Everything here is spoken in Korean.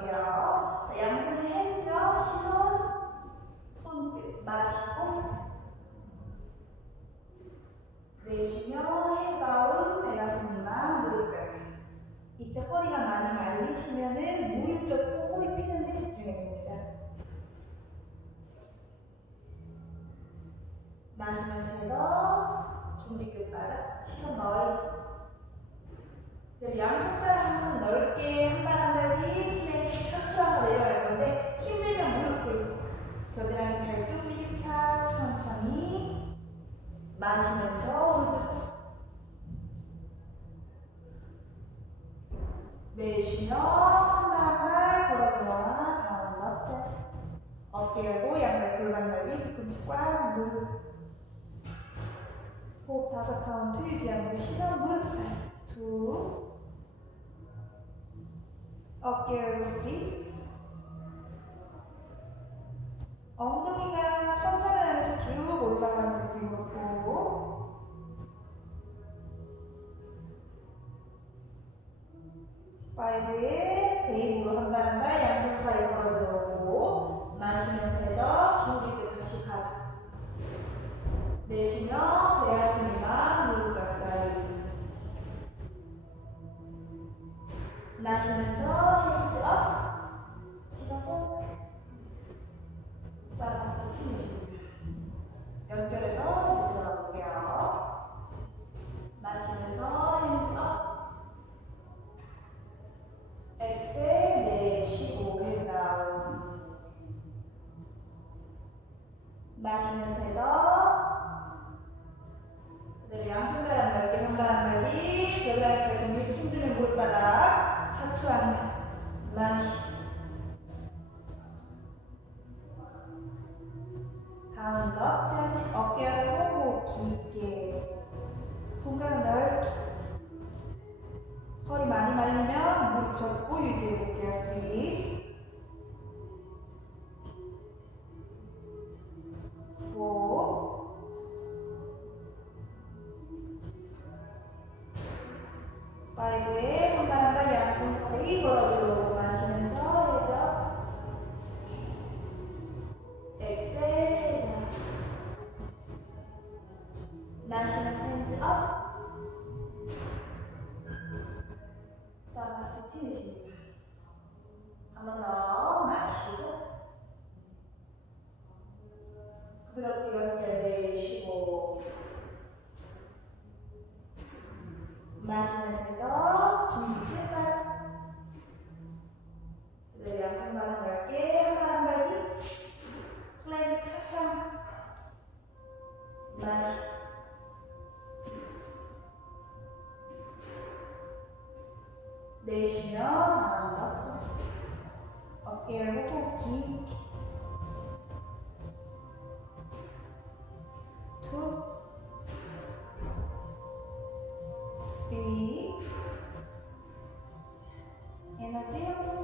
들어볼게요. 자, 양손을 핸즈업, 시선, 손끝 마시고 내쉬며 햇바운 배가슴이만 무릎 꿇기. 이때 허리가 많이 말리시면은 무릎 접고 허리 피는 데 집중해야 됩니다. 마시면서 해서 중지 끝바닥, 시선 멀리. 양손가락 항상 넓게 한 발 한 발이 플랭크 천천히 내려갈 건데 힘들면 무릎 꿇고 겨드랑이 팔뚝 밀착 천천히 마시면서 오른쪽 내쉬며 한 발 한 발 걸어 들어와 다운 럽자스 어깨 열고 양발 골반 넓이 뒤꿈치 꽉 누르고 호흡 5카운트 유지하는데 시선 무릎 사이 2 어깨 열고 3 엉덩이가 천장을 향해서 쭉 올라가는 느낌으로 5에 베이브로 한 발 한 발 양손 사이 걸어 들어오고 마시면서 해서 중지끝 다시 가다 내쉬며 배가슴이만 무릎 가까이 마시면서 핸즈업 시선 손 사바스티 내쉽니다. 연결해서 들어가 볼게요. 마시면서 핸즈업 엑셀 내쉬고 벤다운 마시면서 해서 그대로 양손가락 넓게 한 발 한 발이 겨드랑이 팔뚝 밀착 힘들면 무릎바닥 차추합니다. 마시 다운 럽 자세 어깨 열어서 호흡 깊게 손가락 넓게 허리 많이 말리면 무릎 접고 유지해볼게요. 3 4 5에 한 발 한 발 양손 사이 걸어 들어오고 마시면서 헤드업 엑셀 헤드업 마시면서 핸즈업 사바스티 내쉽니다. 한 번 더 마시고 부드럽게 연결 내쉬고 마시면서 중지 출발 그대로 양손가락 넓게 한 발 한 발이 플랭크 천천히 마시 내쉬며 다음 럽자스 어깨 열고 호흡 깊게 2 3 에너지 형성